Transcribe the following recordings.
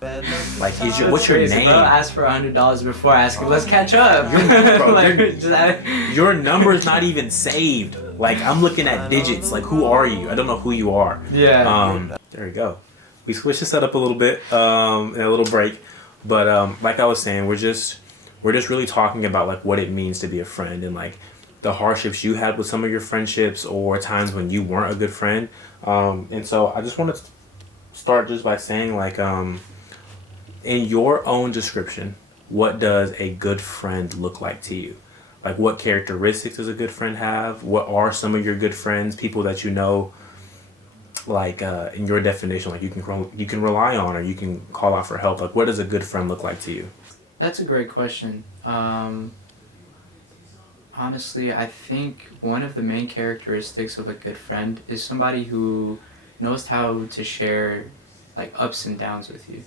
Like, what's your crazy, name? Bro, ask for $100 before asking. Let's catch up. Your number's not even saved. Like, I'm looking at digits. Like, who are you? I don't know who you are. Yeah. There we go. We switched the setup a little bit in a little break, but like I was saying, we're just really talking about like what it means to be a friend and like the hardships you had with some of your friendships or times when you weren't a good friend. And so I just want to start just by saying like in your own description, what does a good friend look like to you? Like, what characteristics does a good friend have? What are some of your good friends, people that you know, like in your definition, like you can rely on or you can call out for help? Like, what does a good friend look like to you? That's a great question. Honestly, I think one of the main characteristics of a good friend is somebody who knows how to share like ups and downs with you.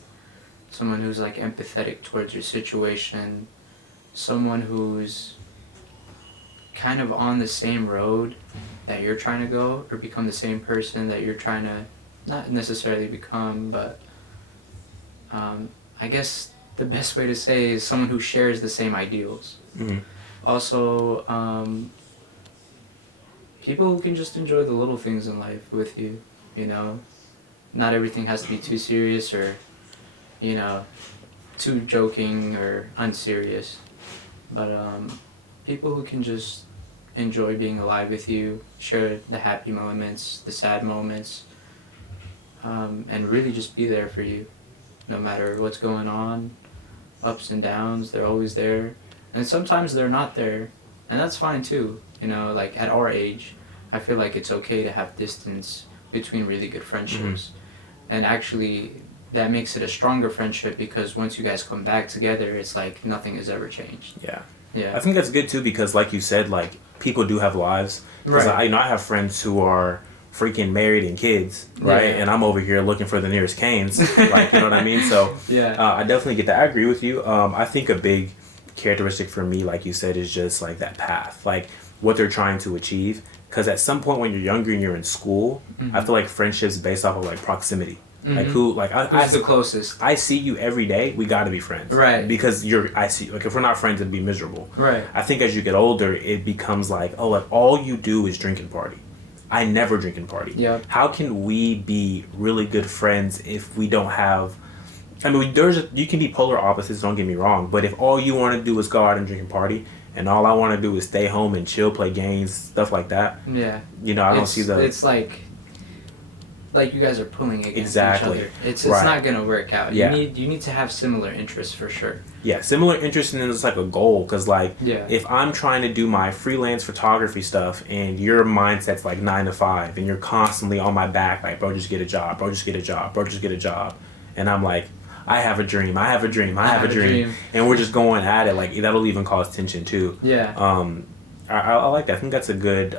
Someone who's like empathetic towards your situation, someone who's kind of on the same road that you're trying to go or become the same person that you're trying to not necessarily become, but I guess the best way to say is someone who shares the same ideals. Mm-hmm. Also, people who can just enjoy the little things in life with you, you know. Not everything has to be too serious or, you know, too joking or unserious. But people who can just enjoy being alive with you, share the happy moments, the sad moments, and really just be there for you. No matter what's going on, ups and downs, they're always there. And sometimes they're not there, and that's fine too. You know, like at our age, I feel like it's okay to have distance between really good friendships. And actually, that makes it a stronger friendship because once you guys come back together, it's like nothing has ever changed. Yeah. Yeah. I think that's good too because, like you said, like people do have lives. Because Right. I have friends who are freaking married and kids, right? Yeah. And I'm over here looking for the nearest canes, like you know what I mean. So Yeah. I definitely get that. I agree with you. I think a big characteristic for me, like you said, is just like that path, like what they're trying to achieve. Because at some point when you're younger and you're in school, I feel like friendships based off of like proximity. Like who's the closest? I see you every day. We got to be friends, Right. Because I see, like, if we're not friends, it'd be miserable, Right. I think as you get older, it becomes like, oh, like all you do is drink and party. I never drink and party. Yep. How can we be really good friends if we don't have? I mean, you can be polar opposites. Don't get me wrong, but if all you want to do is go out and drink and party, and all I want to do is stay home and chill, play games, stuff like that. Yeah. You know, I don't see the. It's like you guys are pulling against Exactly. each other. It's Right. not gonna work out. Yeah. You need to have similar interests for sure. Yeah, similar interest, and then it's like a goal. Because like, Yeah. if I'm trying to do my freelance photography stuff, and your mindset's like 9 to 5, and you're constantly on my back, like, bro, just get a job, bro, just get a job, bro, just get a job, and I'm like, I have a dream, I have a dream, I have a dream, and we're just going at it. Like that'll even cause tension too. Yeah. I like that. I think that's a good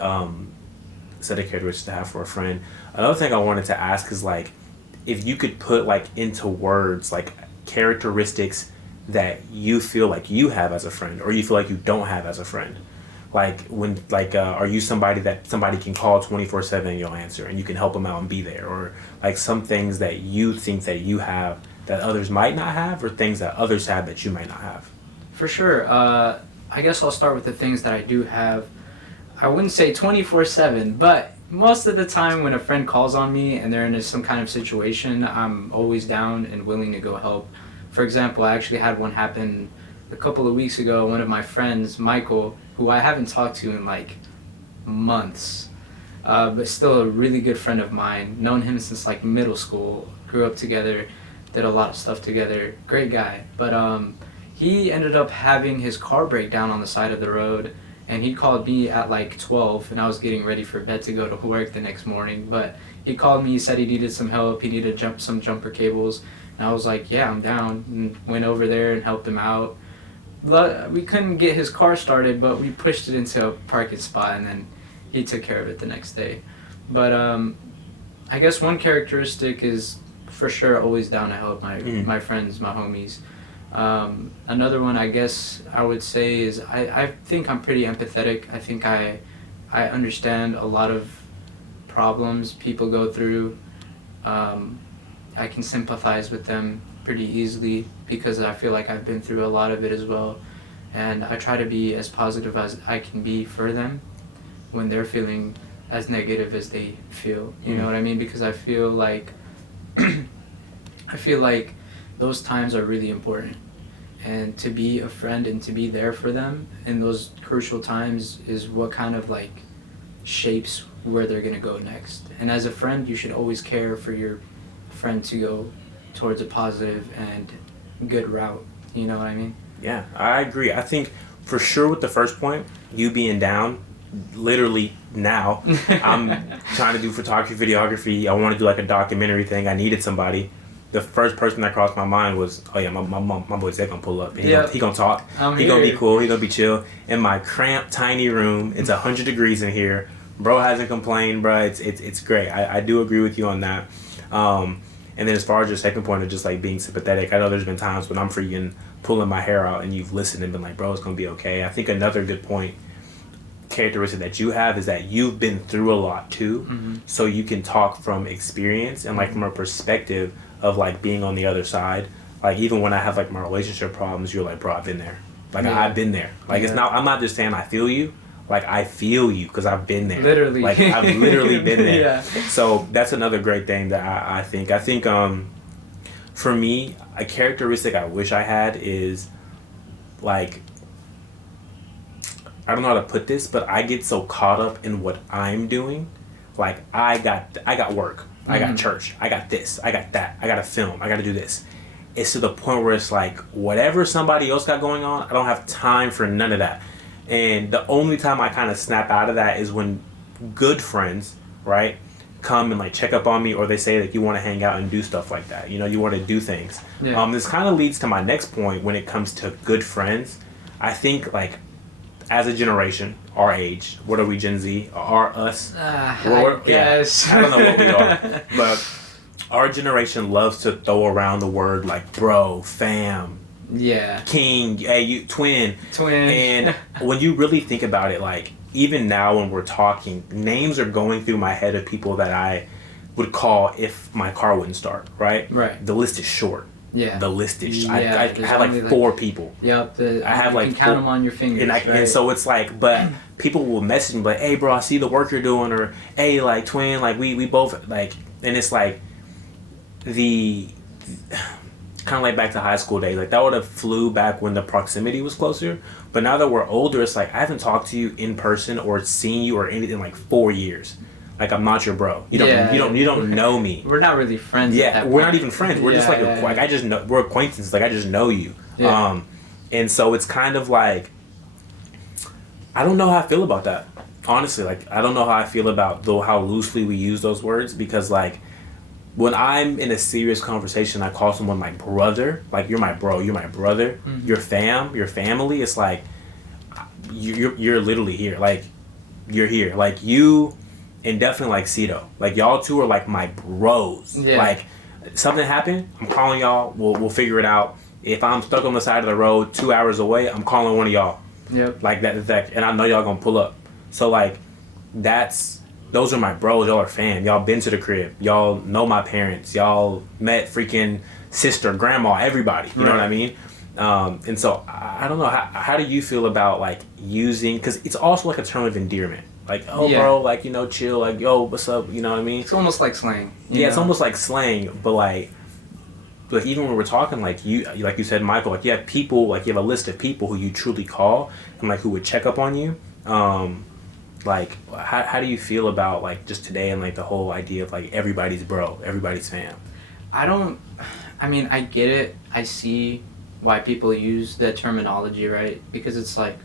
set of characteristics to have for a friend. Another thing I wanted to ask is like, if you could put like into words like characteristics that you feel like you have as a friend or you feel like you don't have as a friend. Like when are you somebody that somebody can call 24/7 and you'll answer and you can help them out and be there, or like some things that you think that you have that others might not have, or things that others have that you might not have? For sure. I guess I'll start with the things that I do have. I wouldn't say 24/7, but most of the time when a friend calls on me and they're in some kind of situation, I'm always down and willing to go help. For example, I actually had one happen a couple of weeks ago. One of my friends, Michael, who I haven't talked to in like months, but still a really good friend of mine, known him since like middle school, grew up together, did a lot of stuff together, great guy. But he ended up having his car break down on the side of the road, and he called me at like 12, and I was getting ready for bed to go to work the next morning. But he called me, he said he needed some help, he needed some jumper cables, and I was like, yeah, I'm down, and went over there and helped him out. We couldn't get his car started, but we pushed it into a parking spot, and then he took care of it the next day. But I guess one characteristic is for sure always down to help my friends, my homies. Another one I guess I would say is I think I'm pretty empathetic. I think I understand a lot of problems people go through. I can sympathize with them pretty easily because I feel like I've been through a lot of it as well, and I try to be as positive as I can be for them when they're feeling as negative as they feel. You know what I mean? Because I feel like those times are really important, and to be a friend and to be there for them in those crucial times is what kind of like shapes where they're gonna go next. And as a friend, you should always care for your friend to go towards a positive and good route. You know what I mean? Yeah, I agree. I think for sure with the first point, you being down, literally now, I'm trying to do photography, videography. I want to do like a documentary thing. I needed somebody. The first person that crossed my mind was, oh yeah, my boy Zach gonna pull up. He gonna talk. He gonna be cool. He gonna be chill. In my cramped, tiny room, it's 100 degrees in here. Bro hasn't complained, bro. It's great. I do agree with you on that. And then as far as your second point of just like being sympathetic, I know there's been times when I'm freaking pulling my hair out and you've listened and been like, bro, it's gonna be okay. I think another good point, characteristic that you have is that you've been through a lot too, so you can talk from experience and like from a perspective of like being on the other side. Like even when I have like my relationship problems, you're like, bro, I've been there. Like I've been there. Like it's not. I'm not just saying I feel you. Like I feel you because I've been there. Literally. Like I've literally been there. Yeah. So that's another great thing that I think. I think for me, a characteristic I wish I had is like, I don't know how to put this, but I get so caught up in what I'm doing. Like I got work. I got church. I got this. I got that. I got to film. I got to do this. It's to the point where it's like whatever somebody else got going on, I don't have time for none of that. And the only time I kind of snap out of that is when good friends, right, come and like check up on me, or they say that you want to hang out and do stuff like that. You know, you want to do things. Yeah. This kind of leads to my next point when it comes to good friends. I think like as a generation, our age, what are we, Gen Z? Are us? I guess. Yeah, I don't know what we are. But our generation loves to throw around the word like bro, fam, king, hey, you, twin. And when you really think about it, like even now when we're talking, names are going through my head of people that I would call if my car wouldn't start, right? Right. The list is short. Yeah. The list is. I have like 4 people. Yep. I have like you can count them on your fingers. And so it's like, but people will message me like, hey bro, I see the work you're doing, or hey like twin, like we both like, and it's like the kind of like back to high school days, like that would have flew back when the proximity was closer. But now that we're older, it's like I haven't talked to you in person or seen you or anything in like 4 years. Like I'm not your bro. You don't know me. We're not really friends. Yeah, we're not even friends. We're just like like I just know, we're acquaintances. Like I just know you. Yeah. And so it's kind of like I don't know how I feel about that. Honestly, like I don't know how I feel about how loosely we use those words, because like when I'm in a serious conversation, I call someone my brother. Like you're my bro. You're my brother. Your fam. Your family. It's like you're literally here. Like you're here. Like you. And definitely like Cito. Like y'all two are like my bros. Yeah. Like something happened, I'm calling y'all. We'll figure it out. If I'm stuck on the side of the road 2 hours away, I'm calling one of y'all. Yep. Like that, and I know y'all gonna pull up. So like those are my bros. Y'all are fam. Y'all been to the crib. Y'all know my parents. Y'all met freaking sister, grandma, everybody. You know what I mean? And so I don't know, how do you feel about like using, because it's also like a term of endearment. Like, oh, bro, like, you know, chill, like, yo, what's up, you know what I mean? It's almost like slang. It's almost like slang, but, like, even when we're talking, like you said, Michael, like, you have people, like, you have a list of people who you truly call and, like, who would check up on you. Like, how do you feel about, like, just today and, like, the whole idea of, like, everybody's bro, everybody's fam? I mean, I get it. I see why people use that terminology, right? Because it's, like,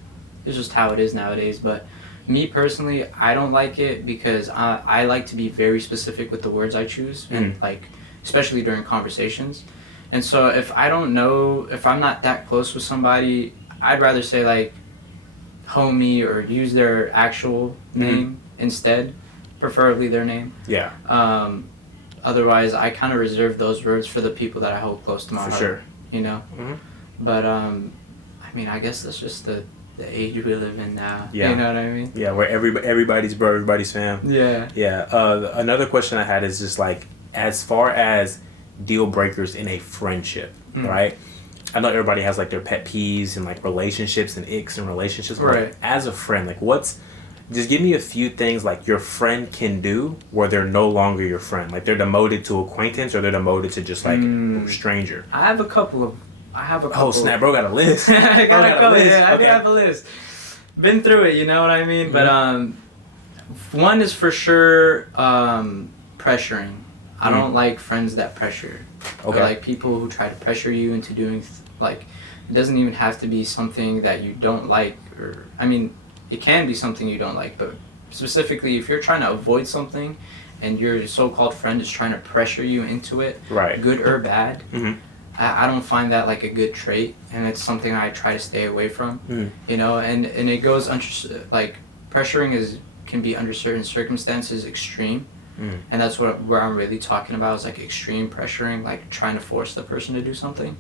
it's just how it is nowadays, but me personally, I don't like it because I like to be very specific with the words I choose, and like especially during conversations. And so if I'm not that close with somebody, I'd rather say like homie or use their actual name instead, preferably their name. Yeah. Otherwise, I kind of reserve those words for the people that I hold close to my heart. For sure. You know. But I mean, I guess that's just the age we live in now. Yeah. You know what I mean? Yeah, where everybody's bro, everybody's fam. Yeah. Yeah. Another question I had is just like, as far as deal breakers in a friendship, right? I know everybody has like their pet peeves and like relationships and icks and relationships. But Right. like, as a friend, like just give me a few things like your friend can do where they're no longer your friend. Like they're demoted to acquaintance or they're demoted to just like stranger. I have a couple. Oh snap, bro got a list. I got a couple. list. Yeah, I do Okay. have a list. Been through it, you know what I mean? But one is for sure pressuring. I don't like friends that pressure. Okay. Or like people who try to pressure you into doing like it doesn't even have to be something that you don't like, or I mean it can be something you don't like, but specifically if you're trying to avoid something and your so-called friend is trying to pressure you into it, Right. good or bad, Mm-hmm. I don't find that like a good trait, and it's something I try to stay away from. Mm. You know, and it goes like pressuring can be under certain circumstances extreme, and that's where I'm really talking about is like extreme pressuring, like trying to force the person to do something.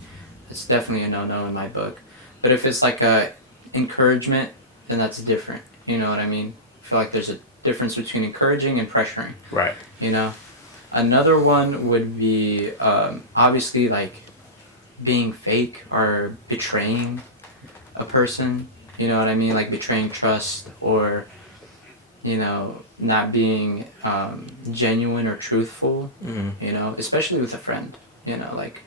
It's definitely a no-no in my book. But if it's like a encouragement, then that's different. You know what I mean? I feel like there's a difference between encouraging and pressuring. Right. You know, another one would be obviously like being fake or betraying a person. You know what I mean? Like betraying trust, or you know, not being genuine or truthful. You know, especially with a friend. You know, like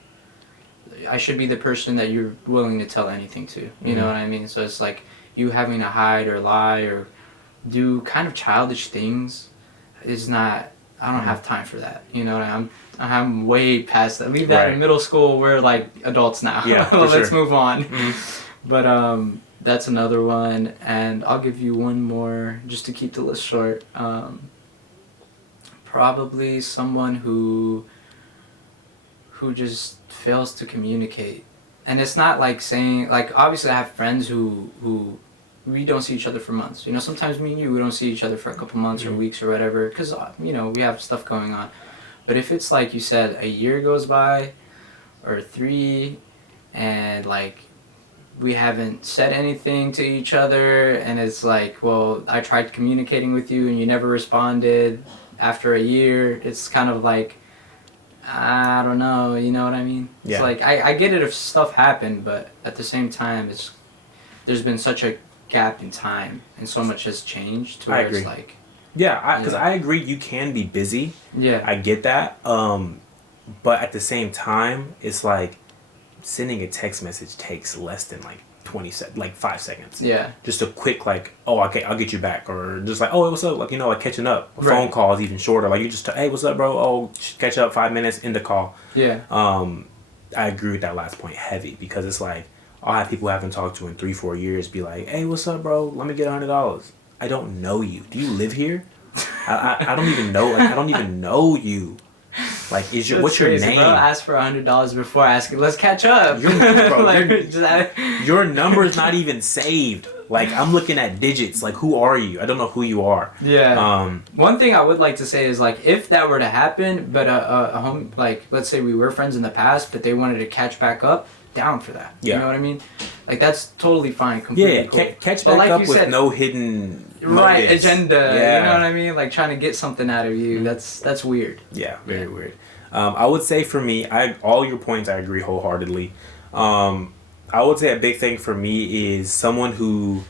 I should be the person that you're willing to tell anything to. You know what I mean? So it's like you having to hide or lie or do kind of childish things is not. I don't have time for that. You know, I'm way past that. Leave that in middle school. We're like adults now. Yeah, for Let's sure. move on. But that's another one, and I'll give you one more just to keep the list short. Probably someone who just fails to communicate, and it's not like saying like obviously I have friends who we don't see each other for months. You know, sometimes me and you, we don't see each other for a couple months or weeks or whatever, because you know we have stuff going on. But if it's like you said, a year goes by, or 3, and like we haven't said anything to each other, and it's like, well, I tried communicating with you and you never responded after a year, it's kind of like, I don't know, you know what I mean? Yeah. It's like, I get it if stuff happened, but at the same time, there's been such a gap in time and so much has changed to where it's like... Yeah, because I agree you can be busy. Yeah. I get that. But at the same time, it's like sending a text message takes less than like 5 seconds. Yeah. Just a quick like, oh, okay, I'll get you back, or just like, oh, what's up? Like, you know, like catching up. A phone call is even shorter. Like you just, hey, what's up, bro? Oh, catch up 5 minutes, end the call. Yeah. I agree with that last point heavy, because it's like I'll have people I haven't talked to in 3-4 years be like, hey, what's up, bro? Let me get $100. I don't know you. Do you live here? I don't even know. Like I don't even know you. Like, what's your name? Bro, ask for $100 before asking. Let's catch up. Your number's not even saved. Like I'm looking at digits. Like who are you? I don't know who you are. Yeah. One thing I would like to say is like if that were to happen, but a home like let's say we were friends in the past, but they wanted to catch back up, down for that. Yeah. You know what I mean? Like that's totally fine. Completely cool. Catch back up with no hidden motives. Agenda. Yeah. You know what I mean? Like trying to get something out of you. That's weird. Yeah, very weird. I would say for me, all your points I agree wholeheartedly. I would say a big thing for me is someone who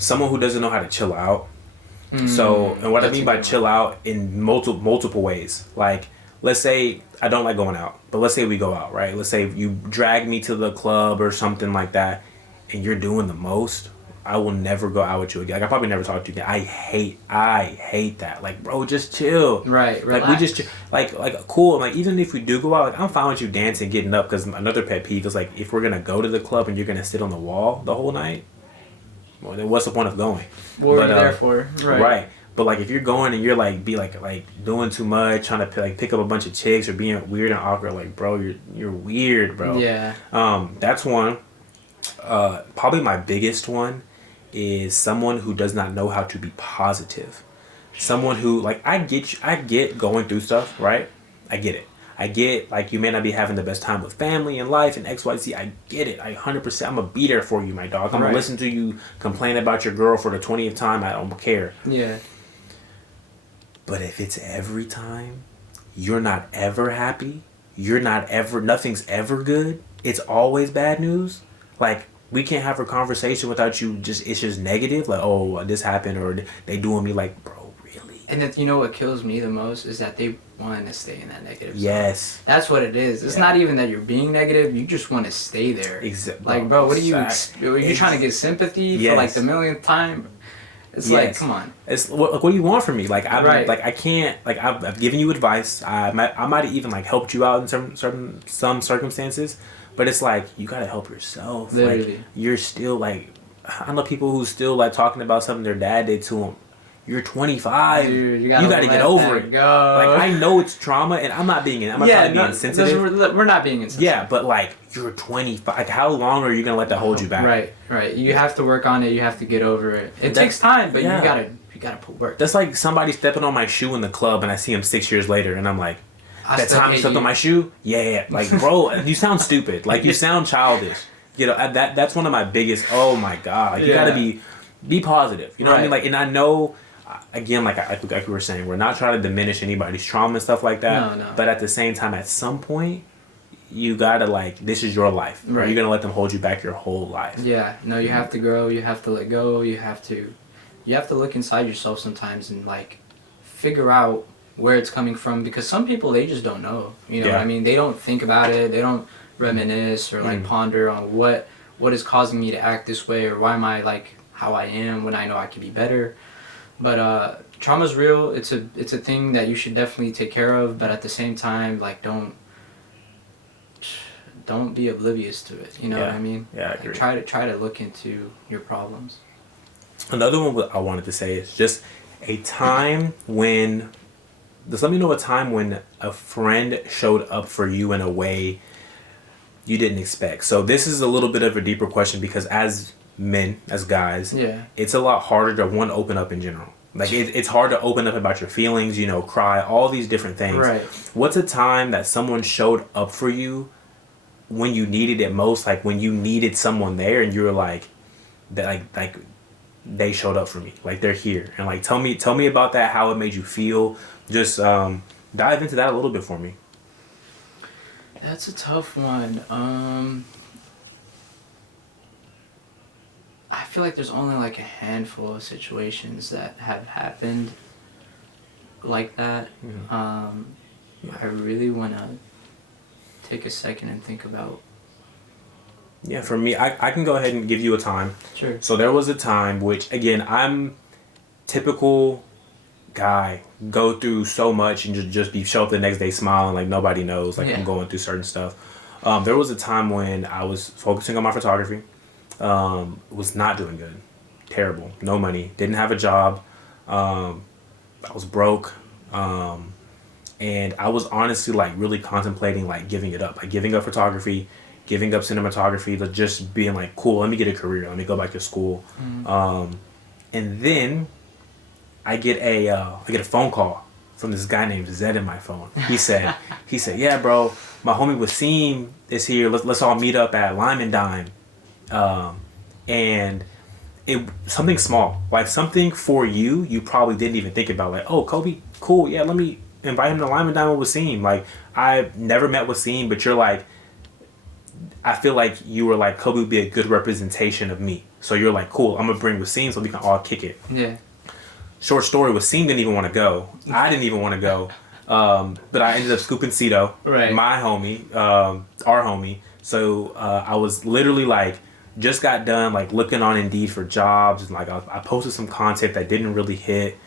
doesn't know how to chill out. So, and what I mean by chill out in multiple ways. Like, let's say I don't like going out, but let's say we go out, right? Let's say you drag me to the club or something like that, and you're doing the most. I will never go out with you again. Like, I probably never talk to you again. I hate that. Like, bro, just chill. Right. Like, we just like cool. Like, even if we do go out, like, I'm fine with you dancing, getting up. Because another pet peeve is like, if we're gonna go to the club and you're gonna sit on the wall the whole night, well, then what's the point of going? What are you there for? Right. But like, if you're going and you're like doing too much, trying to like pick up a bunch of chicks or being weird and awkward, like, bro, you're weird, bro. Yeah. That's one. Probably my biggest one is someone who does not know how to be positive. Someone who, like, I get going through stuff, right? I get it. I get, like, you may not be having the best time with family and life and XYZ. I get it. 100%. I'm going to be there for you, my dog. I'm going to listen to you complain about your girl for the 20th time. I don't care. Yeah. But if it's every time, you're not ever happy, nothing's ever good, it's always bad news. Like, we can't have a conversation without you it's just negative. Like, oh, this happened, or they doing me. Like, bro, really? And then, you know what kills me the most is that they want to stay in that negative zone. Yes. That's what it is. It's not even that you're being negative. You just want to stay there. Exactly. Like, bro, what are you... Are you trying to get sympathy for, like, the millionth time? It's like, come on. It's what do you want from me? Like, I can't. Like, I've given you advice. I might have even, like, helped you out in some circumstances. But it's like, you gotta help yourself. Literally. Like, you're still, like... I know people who still, like, talking about something their dad did to them. You're 25. Dude, you gotta get over it. Go. Like, I know it's trauma, and I'm not trying to be insensitive. We're not being insensitive. Yeah, but, like, you're 25. Like, how long are you gonna let that hold you back? Right. You have to work on it. You have to get over it. It takes time, but you gotta put work. That's like somebody stepping on my shoe in the club, and I see him 6 years later, and I'm like, that time you stepped on my shoe? Yeah. Like, bro, you sound stupid. Like, you sound childish. You know, that's one of my biggest, oh my God. You gotta be positive. You know what I mean? Like, and I know, again, like we were saying, we're not trying to diminish anybody's trauma and stuff like that. No. But at the same time, at some point, you gotta, like, this is your life. Right. You're gonna let them hold you back your whole life. Yeah. No, you have to grow. You have to let go. You have to look inside yourself sometimes and, like, figure out where it's coming from, because some people, they just don't know. You know what I mean? They don't think about it. They don't reminisce or, like, ponder on what is causing me to act this way, or why am I, like, how I am when I know I could be better. But trauma's real. It's a thing that you should definitely take care of, but at the same time, like, don't be oblivious to it. You know what I mean? Yeah, I agree. Like, try to look into your problems. Another one I wanted to say is just a time when... Just let me know a time when a friend showed up for you in a way you didn't expect. So this is a little bit of a deeper question, because as men, as guys, it's a lot harder to open up in general. Like, it's hard to open up about your feelings, you know, cry, all these different things. Right. What's a time that someone showed up for you when you needed it most? Like, when you needed someone there, and you were like, that, like they showed up for me, like, they're here. And, like, tell me about that, how it made you feel. Just dive into that a little bit for me. That's a tough one. I feel like there's only, like, a handful of situations that have happened like that. I really want to take a second and think about. Yeah, for me, I can go ahead and give you a time. Sure. So there was a time, which, again, I'm typical guy, go through so much and just show up the next day smiling like nobody knows, like I'm going through certain stuff. There was a time when I was focusing on my photography, was not doing good, terrible, no money, didn't have a job, I was broke, and I was honestly, like, really contemplating, like, giving it up, like giving up photography, giving up cinematography, just being like, cool, let me get a career, let me go back to school. And then I get a phone call from this guy named Zed in my phone. He said, yeah, bro, my homie Wasim is here. Let's all meet up at Lime and Dime. And something small, like something for you probably didn't even think about. Like, oh, Kobe, cool, yeah, let me invite him to Lime and Dime with Wasim. Like, I've never met Wasim, but you're like, I feel like you were like, Kobe would be a good representation of me. So you're like, cool, I'm gonna bring Wasim so we can all kick it. Yeah. Short story, Wasim didn't even want to go. I didn't even want to go. But I ended up scooping Cito, my homie, our homie. So I was literally, like, just got done, like, looking on Indeed for jobs. And, like, I posted some content that didn't really hit.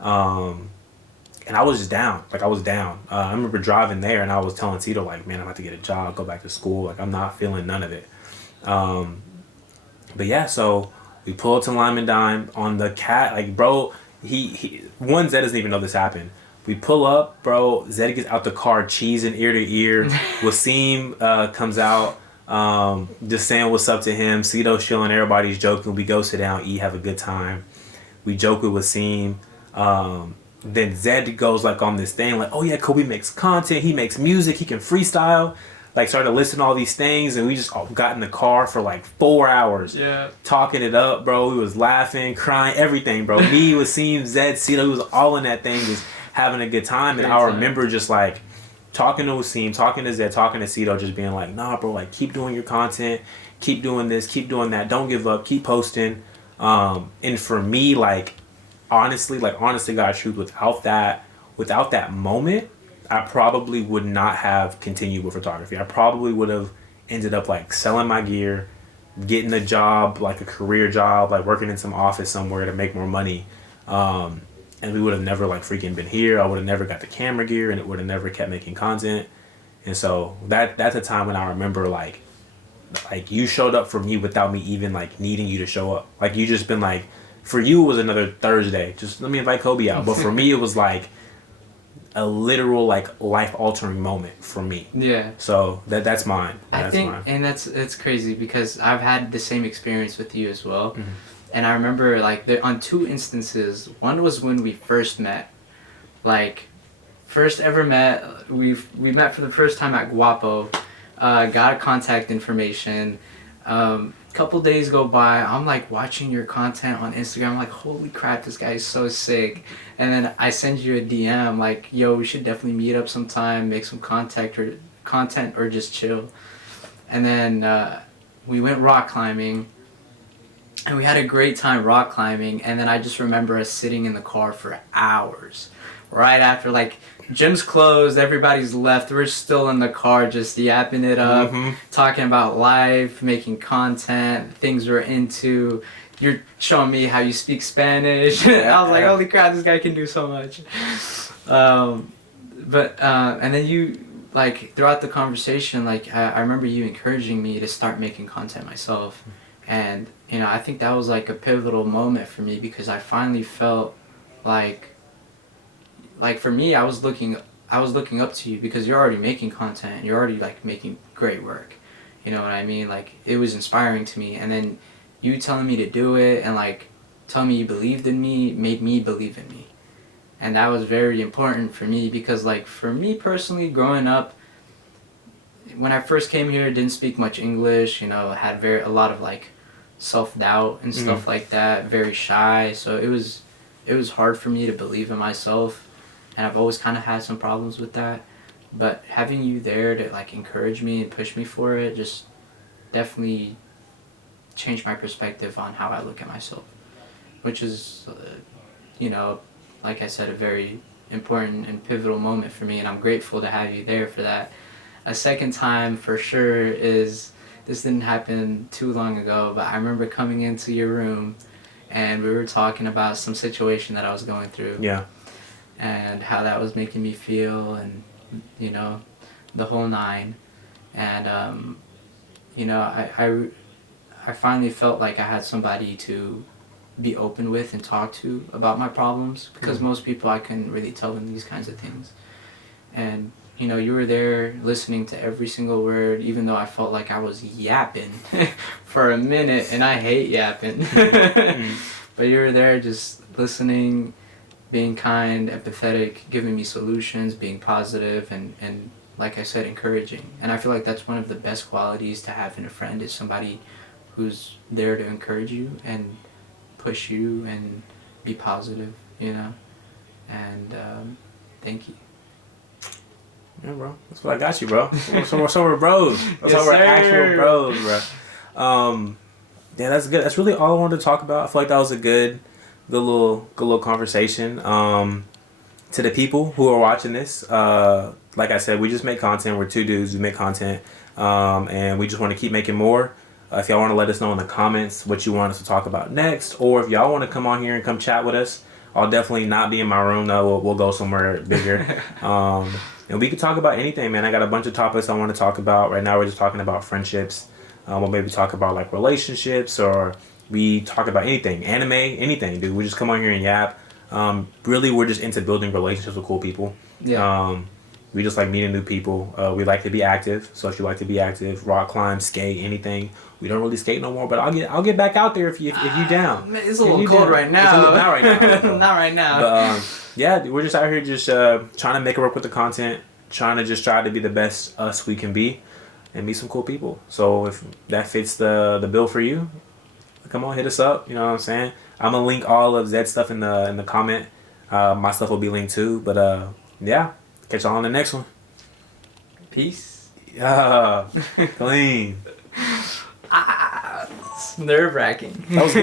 And I was just down. Like, I was down. I remember driving there, and I was telling Cito, like, man, I'm about to get a job, go back to school. Like, I'm not feeling none of it. But, yeah, so we pull up to Lime and Dime on the cat. Like, bro, Zed doesn't even know this happened. We pull up, bro. Zed gets out the car, cheesing ear to ear. Wasim comes out, just saying what's up to him. Cito's chilling, everybody's joking. We go sit down, eat, have a good time. We joke with Wasim. Then Zed goes, like, on this thing, like, oh yeah, Kobe makes content, he makes music, he can freestyle. Like, started listing all these things, and we just got in the car for like 4 hours. Yeah. Talking it up, bro. We was laughing, crying, everything, bro. Me, Wasim, Zed, Cito, we was all in that thing, just having a good time. And I remember just, like, talking to Wasim, talking to Zed, talking to Cito, just being like, nah, bro, like keep doing your content, keep doing this, keep doing that, don't give up, keep posting. And for me, like honestly, God truth, without that moment, I probably would not have continued with photography. I probably would have ended up like selling my gear, getting a job, like a career job, like working in some office somewhere to make more money. And we would have never like freaking been here. I would have never got the camera gear, and it would have never kept making content. And so that's a time when I remember like you showed up for me without me even like needing you to show up. Like you just been like, for you it was another Thursday. Just let me invite Kobe out. But for me it was like a literal like life altering moment for me. Yeah. So that's mine. I think, and it's crazy because I've had the same experience with you as well. Mm-hmm. And I remember like on 2 instances. One was when we first met, like first ever met. We met for the first time at Guapo. Got contact information. Couple days go by. I'm like watching your content on Instagram. I'm like, holy crap, this guy is so sick. And then I send you a DM like, yo, we should definitely meet up sometime, make some content or just chill. And then we went rock climbing. And we had a great time rock climbing, and then I just remember us sitting in the car for hours. Right after, like, gym's closed, everybody's left, we're still in the car just yapping it up, talking about life, making content, things we're into. You're showing me how you speak Spanish. I was like, holy crap, this guy can do so much. And then you, like, throughout the conversation, like, I remember you encouraging me to start making content myself. And, you know, I think that was like a pivotal moment for me because I finally felt like for me, I was looking up to you because you're already making content and you're already like making great work. You know what I mean? Like it was inspiring to me, and then you telling me to do it and like telling me you believed in me made me believe in me. And that was very important for me because like for me personally growing up, when I first came here, didn't speak much English, you know, had a lot of like self-doubt and stuff like that, very shy, so it was hard for me to believe in myself, and I've always kind of had some problems with that. But having you there to like encourage me and push me for it just definitely changed my perspective on how I look at myself, which is you know, like I said, a very important and pivotal moment for me, and I'm grateful to have you there for that. A second time for sure is, this didn't happen too long ago, but I remember coming into your room and we were talking about some situation that I was going through. Yeah. And how that was making me feel, and, you know, the whole 9. And, you know, I finally felt like I had somebody to be open with and talk to about my problems, because most people, I couldn't really tell them these kinds of things. And you know, you were there listening to every single word, even though I felt like I was yapping for a minute, and I hate yapping. But you were there just listening, being kind, empathetic, giving me solutions, being positive, and like I said, encouraging. And I feel like that's one of the best qualities to have in a friend, is somebody who's there to encourage you and push you and be positive, you know? And thank you. Yeah, bro. That's what I got you, bro. So we're bros. That's how we're actual bros, bro. Yeah, that's good. That's really all I wanted to talk about. I feel like that was a good little conversation. To the people who are watching this, like I said, we just make content. We're 2 dudes who make content, and we just want to keep making more. If y'all want to let us know in the comments what you want us to talk about next, or if y'all want to come on here and come chat with us, I'll definitely not be in my room though. We'll go somewhere bigger. And we could talk about anything, man. I got a bunch of topics I want to talk about. Right now we're just talking about friendships. We'll maybe talk about like relationships, or we talk about anything, anime, anything, dude. We just come on here and yap. Really, we're just into building relationships with cool people. Yeah. We just like meeting new people. We like to be active. So if you like to be active, rock climb, skate, anything. We don't really skate no more, but I'll get back out there if you down. It's a little cold right now. Not right now. Not right now. But yeah, we're just out here just trying to make it work with the content, trying to just try to be the best us we can be, and meet some cool people. So if that fits the bill for you, come on, hit us up. You know what I'm saying? I'm gonna link all of Zed's stuff in the comment. My stuff will be linked too. But yeah, catch y'all on the next one. Peace. Yeah, clean. It's nerve wracking. That was